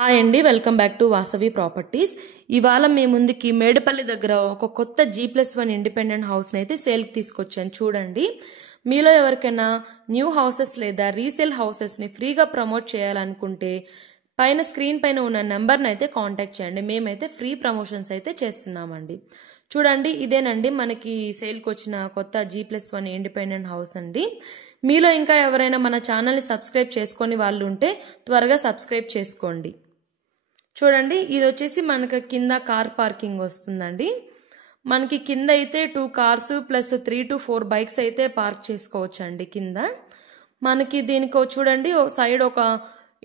Hi అండి, welcome back to Vasavi properties. ఇవాళ మీ ముందుకి మేడిపల్లి దగ్గర ఒక కొత్త G+1 ఇండిపెండెంట్ హౌస్ని అయితే సేల్కి తీసుకొచ్చాను. చూడండి, మీలో ఎవరికైనా న్యూ హౌసెస్ లేదా రీసేల్ హౌసెస్ని ఫ్రీగా ప్రమోట్ చేయాలనుకుంటే పైన స్క్రీన్ పైన ఉన్న నెంబర్ని అయితే కాంటాక్ట్ చేయండి. మేమైతే ఫ్రీ ప్రమోషన్స్ అయితే చేస్తున్నామండి. చూడండి, ఇదేనండి మనకి సేల్కి వచ్చిన కొత్త G+1 ఇండిపెండెంట్ హౌస్ అండి. మీలో ఇంకా ఎవరైనా మన ఛానల్ని సబ్స్క్రైబ్ చేసుకొని వాళ్ళు ఉంటే త్వరగా సబ్స్క్రైబ్ చేసుకోండి. చూడండి, ఇది వచ్చేసి మనకి కింద కార్ పార్కింగ్ వస్తుందండి. మనకి కింద అయితే 2 కార్స్ ప్లస్ 3 to 4 బైక్స్ అయితే పార్క్ చేసుకోవచ్చు అండి కింద. మనకి దీనికి చూడండి సైడ్ ఒక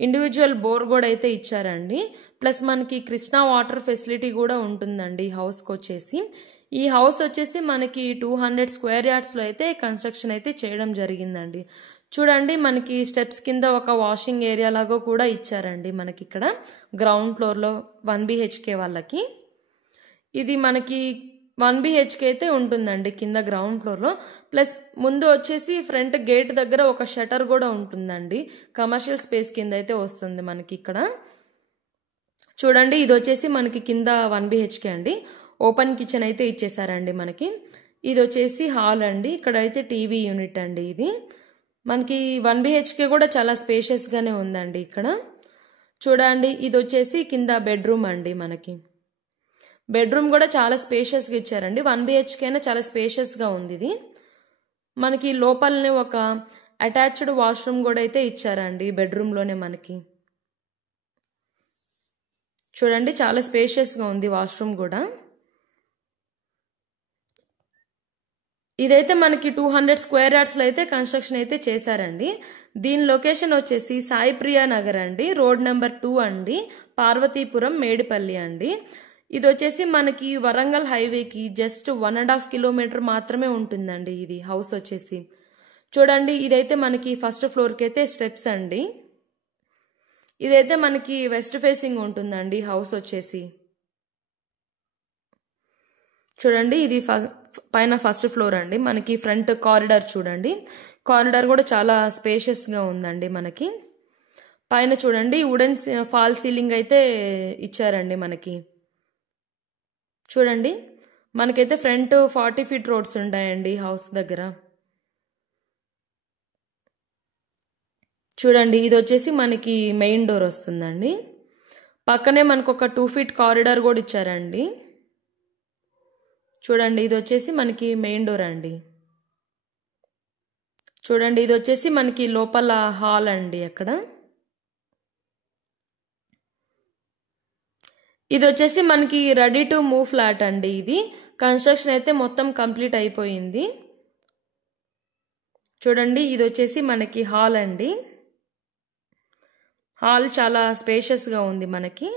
ఇండివిజువల్ బోర్ కూడా అయితే ఇచ్చారండి. ప్లస్ మనకి కృష్ణా వాటర్ ఫెసిలిటీ కూడా ఉంటుందండి ఈ హౌస్కి వచ్చేసి. ఈ హౌస్ వచ్చేసి మనకి 200 స్క్వేర్ యార్డ్స్లో అయితే కన్స్ట్రక్షన్ అయితే చేయడం జరిగిందండి. చూడండి, మనకి స్టెప్స్ కింద ఒక వాషింగ్ ఏరియా లాగా కూడా ఇచ్చారండి మనకి ఇక్కడ గ్రౌండ్ ఫ్లోర్లో 1 BHK వాళ్ళకి. ఇది మనకి 1 BHK అయితే ఉంటుందండి కింద గ్రౌండ్ ఫ్లోర్లో. ప్లస్ ముందు వచ్చేసి ఫ్రంట్ గేట్ దగ్గర ఒక షటర్ కూడా ఉంటుందండి. కమర్షియల్ స్పేస్ కింద అయితే వస్తుంది మనకి ఇక్కడ. చూడండి, ఇది వచ్చేసి మనకి కింద 1 BHK అండి. ఓపెన్ కిచెన్ అయితే ఇచ్చేసారండి మనకి. ఇది వచ్చేసి హాల్ అండి. ఇక్కడ అయితే టీవీ యూనిట్ అండి. ఇది మనకి 1 BHK కూడా చాలా స్పేషియస్గానే ఉందండి ఇక్కడ. చూడండి, ఇది వచ్చేసి కింద బెడ్రూమ్ అండి. మనకి బెడ్రూమ్ కూడా చాలా స్పేషియస్గా ఇచ్చారండి. 1 BHK అయినా చాలా స్పేషియస్గా ఉంది ఇది. మనకి లోపలనే ఒక అటాచ్డ్ వాష్రూమ్ కూడా అయితే ఇచ్చారండి బెడ్రూమ్లోనే మనకి. చూడండి, చాలా స్పేషియస్గా ఉంది వాష్రూమ్ కూడా. ఇదైతే మనకి 200 స్క్వేర్ యార్డ్స్లో అయితే కన్స్ట్రక్షన్ అయితే చేశారండి. దీని లొకేషన్ వచ్చేసి సాయి ప్రియా నగర్ అండి, రోడ్ నెంబర్ 2 అండి, పార్వతీపురం, మేడిపల్లి అండి. ఇది వచ్చేసి మనకి వరంగల్ హైవేకి జస్ట్ 1.5 కిలోమీటర్ మాత్రమే ఉంటుందండి ఇది హౌస్ వచ్చేసి. చూడండి, ఇదైతే మనకి ఫస్ట్ ఫ్లోర్కి అయితే స్టెప్స్ అండి. ఇదైతే మనకి వెస్ట్ ఫేసింగ్ ఉంటుందండి హౌస్ వచ్చేసి. చూడండి, ఇది పైన ఫస్ట్ ఫ్లోర్ అండి. మనకి ఫ్రంట్ కారిడార్ చూడండి, కారిడార్ కూడా చాలా స్పేషియస్గా ఉందండి మనకి. పైన చూడండి వుడెన్ ఫాల్ సీలింగ్ అయితే ఇచ్చారండి మనకి. చూడండి, మనకైతే ఫ్రంట్ 40 feet రోడ్స్ ఉంటాయండి హౌస్ దగ్గర. చూడండి, ఇది వచ్చేసి మనకి మెయిన్ డోర్ వస్తుందండి. పక్కనే మనకు ఒక 2 feet కారిడార్ కూడా ఇచ్చారండి. చూడండి, ఇది వచ్చేసి మనకి మెయిన్ డోర్ అండి. చూడండి, ఇది వచ్చేసి మనకి లోపల హాల్ అండి. అక్కడ ఇది వచ్చేసి మనకి రెడీ టు మూవ్ ఫ్లాట్ అండి. ఇది కన్స్ట్రక్షన్ అయితే మొత్తం కంప్లీట్ అయిపోయింది. చూడండి, ఇది వచ్చేసి మనకి హాల్ అండి. హాల్ చాలా స్పేషియస్గా ఉంది మనకి.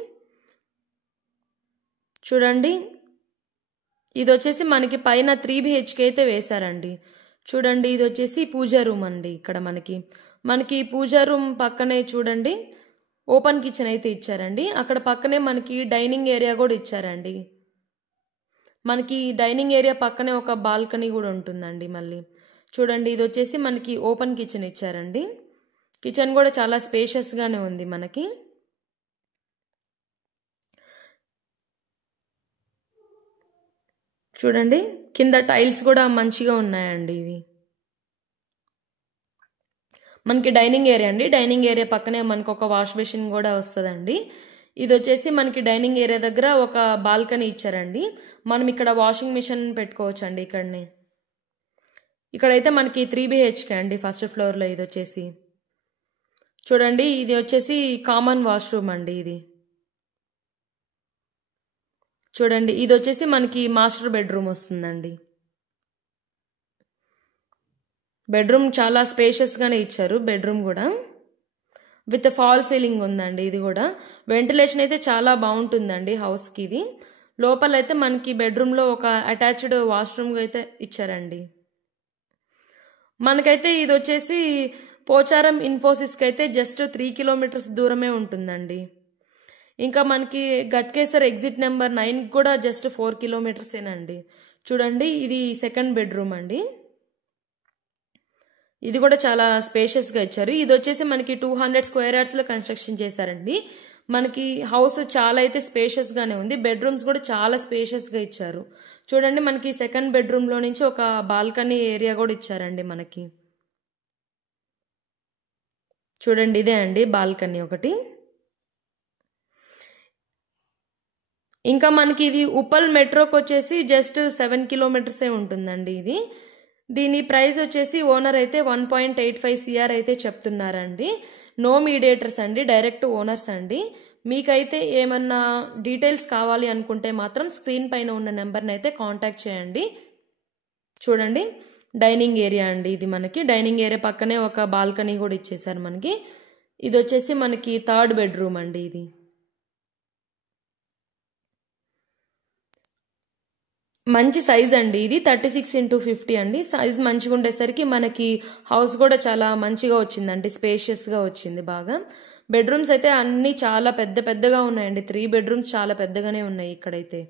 చూడండి, ఇది వచ్చేసి మనకి పైన 3 BHK అయితే వేశారండి. చూడండి, ఇది వచ్చేసి పూజా రూమ్ అండి. ఇక్కడ మనకి పూజా రూమ్ పక్కనే చూడండి ఓపెన్ కిచెన్ అయితే ఇచ్చారండి. అక్కడ పక్కనే మనకి డైనింగ్ ఏరియా కూడా ఇచ్చారండి. మనకి డైనింగ్ ఏరియా పక్కనే ఒక బాల్కనీ కూడా ఉంటుందండి మళ్ళీ. చూడండి, ఇది వచ్చేసి మనకి ఓపెన్ కిచెన్ ఇచ్చారండి. కిచెన్ కూడా చాలా స్పేషియస్గానే ఉంది మనకి. చూడండి, కింద టైల్స్ కూడా మంచిగా ఉన్నాయండి. ఇవి మనకి డైనింగ్ ఏరియా అండి. డైనింగ్ ఏరియా పక్కనే మనకు ఒక వాష్ బేసిన్ కూడా వస్తుందండి. ఇది వచ్చేసి మనకి డైనింగ్ ఏరియా దగ్గర ఒక బాల్కనీ ఇచ్చారండి. మనం ఇక్కడ వాషింగ్ మిషన్ పెట్టుకోవచ్చు అండి. ఇక్కడైతే మనకి 3 BHK అండి ఫస్ట్ ఫ్లోర్లో. ఇది వచ్చేసి చూడండి, ఇది వచ్చేసి కామన్ వాష్రూమ్ అండి. ఇది చూడండి, ఇది వచ్చేసి మనకి మాస్టర్ బెడ్రూమ్ వస్తుందండి. బెడ్రూమ్ చాలా స్పేషియస్గానే ఇచ్చారు. బెడ్రూమ్ కూడా విత్ ఫాల్ సీలింగ్ ఉందండి. ఇది కూడా వెంటిలేషన్ అయితే చాలా బాగుంటుందండి హౌస్కి. ఇది లోపల అయితే మనకి బెడ్రూమ్లో ఒక అటాచ్డ్ వాష్రూమ్ అయితే ఇచ్చారండి. మనకైతే ఇది వచ్చేసి పోచారం ఇన్ఫోసిస్కి అయితే జస్ట్ 3 kilometers దూరమే ఉంటుందండి. ఇంకా మనకి గట్కేసర్ ఎగ్జిట్ నెంబర్ 9 కూడా జస్ట్ 4 kilometers ఏనండి. చూడండి, ఇది సెకండ్ బెడ్రూమ్ అండి. ఇది కూడా చాలా స్పేషియస్గా ఇచ్చారు. ఇది వచ్చేసి మనకి 200 స్క్వేర్ యార్డ్స్లో కన్స్ట్రక్షన్ చేశారండి. మనకి హౌస్ చాలా అయితే స్పేషియస్గానే ఉంది. బెడ్రూమ్స్ కూడా చాలా స్పేషియస్గా ఇచ్చారు. చూడండి, మనకి సెకండ్ బెడ్రూమ్లో నుంచి ఒక బాల్కనీ ఏరియా కూడా ఇచ్చారండి మనకి. చూడండి, ఇదే అండి బాల్కనీ ఒకటి. ఇంకా మనకి ఇది ఉప్పల్ మెట్రోకి వచ్చేసి జస్ట్ 7 కిలోమీటర్సే ఉంటుందండి ఇది. దీని ప్రైస్ వచ్చేసి ఓనర్ అయితే 1.85 CR అయితే చెప్తున్నారండి. నో మీడియేటర్స్ అండి, డైరెక్ట్ ఓనర్స్ అండి. మీకైతే ఏమన్నా డీటెయిల్స్ కావాలి అనుకుంటే మాత్రం స్క్రీన్ పైన ఉన్న నెంబర్ని అయితే కాంటాక్ట్ చేయండి. చూడండి, డైనింగ్ ఏరియా అండి ఇది. మనకి డైనింగ్ ఏరియా పక్కనే ఒక బాల్కనీ కూడా ఇచ్చేసారు మనకి. ఇది వచ్చేసి మనకి థర్డ్ బెడ్రూమ్ అండి ఇది. మంచి సైజ్ అండి ఇది, 36x50 అండి. సైజ్ మంచిగా ఉండేసరికి మనకి హౌస్ కూడా చాలా మంచిగా వచ్చిందండి, స్పేషియస్గా వచ్చింది బాగా. బెడ్రూమ్స్ అయితే అన్నీ చాలా పెద్ద పెద్దగా ఉన్నాయండి. 3 బెడ్రూమ్స్ చాలా పెద్దగానే ఉన్నాయి ఇక్కడైతే.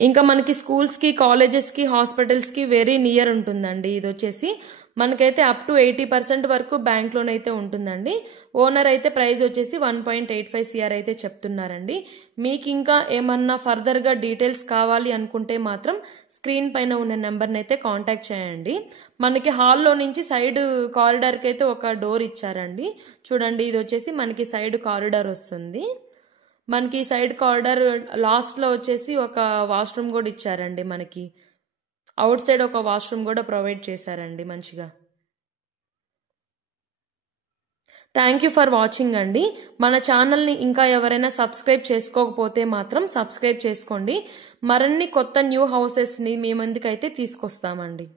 ఇంకా మనకి స్కూల్స్కి, కాలేజెస్కి, హాస్పిటల్స్కి వెరీ నియర్ ఉంటుందండి. ఇది వచ్చేసి మనకైతే అప్ టు 80% వరకు బ్యాంక్ లోన్ అయితే ఉంటుందండి. ఓనర్ అయితే ప్రైస్ వచ్చేసి 1.85 CR అయితే చెప్తున్నారండి. మీకు ఇంకా ఏమన్నా ఫర్దర్గా డీటెయిల్స్ కావాలి అనుకుంటే మాత్రం స్క్రీన్ పైన ఉన్న నెంబర్ని అయితే కాంటాక్ట్ చేయండి. మనకి హాల్లో నుంచి సైడ్ కారిడార్కి అయితే ఒక డోర్ ఇచ్చారండి. చూడండి, ఇది వచ్చేసి మనకి సైడ్ కారిడార్ వస్తుంది. మనకి సైడ్ కారిడార్ లాస్ట్లో వచ్చేసి ఒక వాష్రూమ్ కూడా ఇచ్చారండి. మనకి అవుట్ సైడ్ ఒక వాష్రూమ్ కూడా ప్రొవైడ్ చేశారండి మంచిగా. థ్యాంక్ యూ ఫర్ వాచింగ్ అండి. మన ఛానల్ని ఇంకా ఎవరైనా సబ్స్క్రైబ్ చేసుకోకపోతే మాత్రం సబ్స్క్రైబ్ చేసుకోండి. మరిన్ని కొత్త న్యూ హౌసెస్ని మీ ముందుకైతే తీసుకొస్తామండి.